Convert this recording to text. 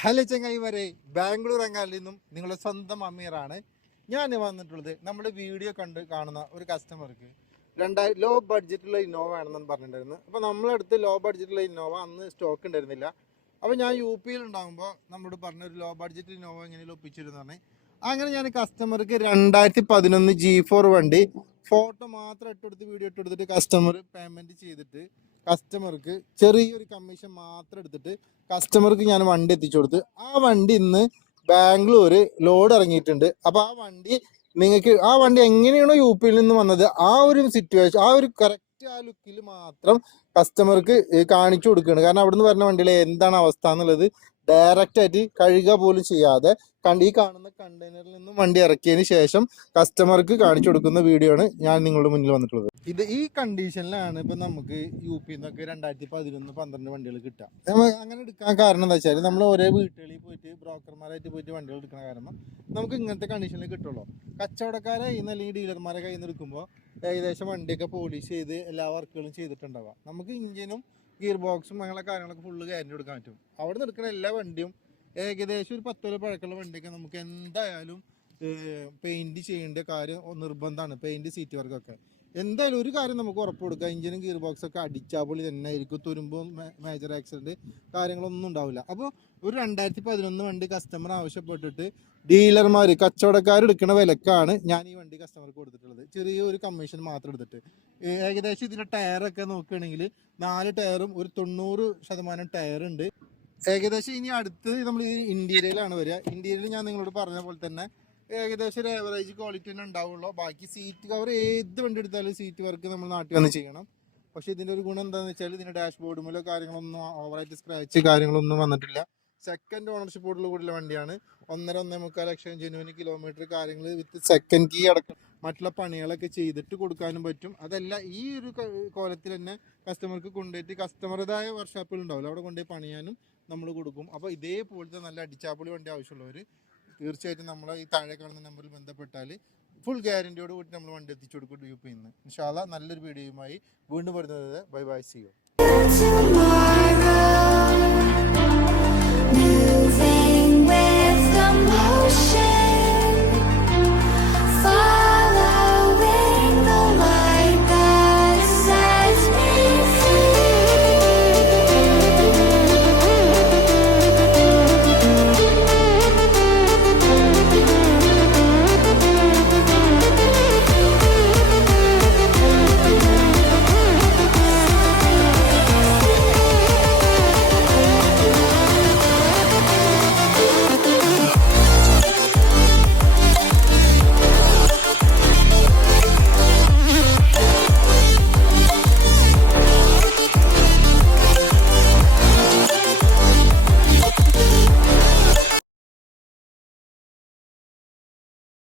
Hello ചങ്ങായിമാരെ, ബാംഗ്ലൂർ അങ്ങാടിൽ നിന്നും നിങ്ങളുടെ സ്വന്തം അമീറാണ് ഞാൻ വന്നിട്ടുള്ളത്. നമ്മുടെ വീഡിയോ കാണുന്ന ഒരു കസ്റ്റമർക്ക് ലോ ബഡ്ജറ്റുള്ള ഇന്നോവ ആണെന്ന് പറഞ്ഞിട്ടുണ്ടായിരുന്നു. അപ്പോൾ നമ്മളടുത്ത് ലോ ബഡ്ജറ്റുള്ള ഇന്നോവ അന്ന് സ്റ്റോക്ക് ഉണ്ടായിരുന്നില്ല. അപ്പോൾ ഞാൻ UP ഉണ്ടാകുമ്പോൾ നമ്മളോട് പറഞ്ഞ ഒരു ലോ ബഡ്ജറ്റ് ഇന്നോവ എങ്ങനെയും ഒപ്പിച്ചിരുന്നു പറഞ്ഞ് അങ്ങനെ ഞാൻ കസ്റ്റമർക്ക് 2011 G4 വണ്ടി ഫോട്ടോ മാത്രം ഇട്ടെടുത്ത് വീഡിയോ ഇട്ടെടുത്തിട്ട് കസ്റ്റമർ പേയ്മെൻറ്റ് ചെയ്തിട്ട് കസ്റ്റമർക്ക് ചെറിയൊരു കമ്മീഷൻ മാത്രം എടുത്തിട്ട് കസ്റ്റമർക്ക് ഞാൻ വണ്ടി എത്തിച്ചു കൊടുത്ത് ആ വണ്ടി ഇന്ന് ബാംഗ്ലൂർ ലോഡ് ഇറങ്ങിയിട്ടുണ്ട്. അപ്പോൾ ആ വണ്ടി നിങ്ങൾക്ക് ആ വണ്ടി എങ്ങനെയാണോ UP നിന്ന് വന്നത് ആ ഒരു സിറ്റുവേഷൻ ആ ഒരു കറക്റ്റ് ആ ലുക്കിൽ മാത്രം കസ്റ്റമർക്ക് കാണിച്ചു കൊടുക്കുകയാണ്. കാരണം അവിടുന്ന് പറഞ്ഞ വണ്ടിയിലെ എന്താണ് അവസ്ഥ എന്നുള്ളത് ഡയറക്റ്റ് ആയിട്ട് കഴുകുക പോലും ചെയ്യാതെ ഈ കാണുന്ന കണ്ടെയ്നറിൽ നിന്നും വണ്ടി ഇറക്കിയതിന് ശേഷം കസ്റ്റമർക്ക് കാണിച്ചു കൊടുക്കുന്ന വീഡിയോ ആണ് ഞാൻ നിങ്ങളുടെ മുന്നിൽ വന്നിട്ടുള്ളത്. ഈ കണ്ടീഷനിലാണ് ഇപ്പൊ നമുക്ക് UP നിന്നൊക്കെ 2011-12 വണ്ടികൾ കിട്ടുക. അങ്ങനെ എടുക്കാൻ കാരണം എന്താ വെച്ചാൽ നമ്മൾ ഓരോ വീട്ടുകളിൽ പോയിട്ട് ബ്രോക്കർമാരായിട്ട് പോയിട്ട് വണ്ടികൾ എടുക്കുന്ന കാരണം നമുക്ക് ഇങ്ങനത്തെ കണ്ടീഷനിൽ കിട്ടുള്ളൂ. കച്ചവടക്കാരെ കയ്യിൽ നിന്ന് അല്ലെങ്കിൽ ഡീലർമാരെ കയ്യിൽ നിന്ന് എടുക്കുമ്പോൾ ഏകദേശം വണ്ടിയൊക്കെ പോളിഷ് ചെയ്ത് എല്ലാ വർക്കുകളും ചെയ്തിട്ടുണ്ടാവാം. നമുക്ക് ഇഞ്ചിനും ഗിയർ ബോക്സും അങ്ങനെ കാര്യങ്ങളൊക്കെ ഫുള്ള് ഗ്യാരണ്ടി കൊടുക്കാൻ പറ്റും. അവിടെ നിന്ന് എടുക്കുന്ന എല്ലാ വണ്ടിയും ഏകദേശം ഒരു 10 കൊല്ലം പഴക്കമുള്ള വണ്ടിയൊക്കെ നമുക്ക് എന്തായാലും പെയിന്റ് ചെയ്യേണ്ട കാര്യം നിർബന്ധമാണ്. പെയിന്റ് സീറ്റ് വർക്കൊക്കെ എന്തായാലും ഒരു കാര്യം നമുക്ക് ഉറപ്പ് കൊടുക്കുക, എഞ്ചിനും ഗിയർ ബോക്സൊക്കെ അടിച്ചാൽ പൊളി തന്നെ ആയിരിക്കും. തുരുമ്പും മേജർ ആക്സിഡന്റ് കാര്യങ്ങളൊന്നും ഉണ്ടാവില്ല. അപ്പോൾ ഒരു 2011 വണ്ടി കസ്റ്റമർ ആവശ്യപ്പെട്ടിട്ട് ഡീലർമാർ കച്ചവടക്കാർ എടുക്കുന്ന വിലക്കാണ് ഞാൻ ഈ വണ്ടി കസ്റ്റമർക്ക് കൊടുത്തിട്ടുള്ളത്. ചെറിയൊരു കമ്മീഷൻ മാത്രം എടുത്തിട്ട് ഏകദേശം ഇതിൻ്റെ ടയറൊക്കെ നോക്കുകയാണെങ്കിൽ 4 ടയറും ഒരു 90% ടയറുണ്ട്. ഏകദേശം ഇനി അടുത്ത് നമ്മൾ ഇന്റീരിയലാണ് വരിക. ഇന്റീരിയൽ ഞാൻ നിങ്ങളോട് പറഞ്ഞ പോലെ തന്നെ ഏകദേശം ഒരു ആവറേജ് ക്വാളിറ്റി തന്നെ ഉണ്ടാവുള്ളൂ. ബാക്കി സീറ്റ് കവർ ഏത് വണ്ടി എടുത്താലും സീറ്റ് വർക്ക് നമ്മൾ നാട്ടിൽ വന്ന് ചെയ്യണം. പക്ഷെ ഇതിൻ്റെ ഒരു ഗുണം എന്താണെന്ന് വെച്ചാൽ ഇതിൻ്റെ ഡാഷ്ബോർഡ് മൂലം കാര്യങ്ങളൊന്നും ഓവറായിട്ട് സ്ക്രാച്ച് കാര്യങ്ങളൊന്നും വന്നിട്ടില്ല. സെക്കൻഡ് ഓണർഷിപ്പോടുള്ള കൂടിയുള്ള വണ്ടിയാണ്. 1.5-1.25 ലക്ഷം ജെന്യുവിന് കിലോമീറ്റർ കാര്യങ്ങൾ വിത്ത് സെക്കൻഡ് കീ അടക്കം മറ്റുള്ള പണികളൊക്കെ ചെയ്തിട്ട് കൊടുക്കാനും പറ്റും. അതല്ല ഈ ഒരു കോലത്തിൽ തന്നെ കസ്റ്റമർക്ക് കൊണ്ടുപോയിട്ട് കസ്റ്റമറുടേതായ വർക്ക്ഷോപ്പുകൾ ഉണ്ടാവില്ല, അവിടെ കൊണ്ടുപോയി പണിയാനും നമ്മൾ കൊടുക്കും. അപ്പോൾ ഇതേപോലത്തെ നല്ല അടിച്ചാപ്പൊളി വണ്ടി ആവശ്യമുള്ളവർ തീർച്ചയായിട്ടും നമ്മളെ ഈ താഴെ കാണുന്ന നമ്പറിൽ ബന്ധപ്പെട്ടാൽ ഫുൾ ഗ്യാരണ്ടിയോട് കൂടി നമ്മൾ വണ്ടി എത്തിച്ചു കൊടുക്കും UP നിന്ന്. ഇൻഷാ അല്ലാഹ് നല്ലൊരു വീഡിയോയുമായി വീണ്ടും വരുന്നത്. Bye bye, see U.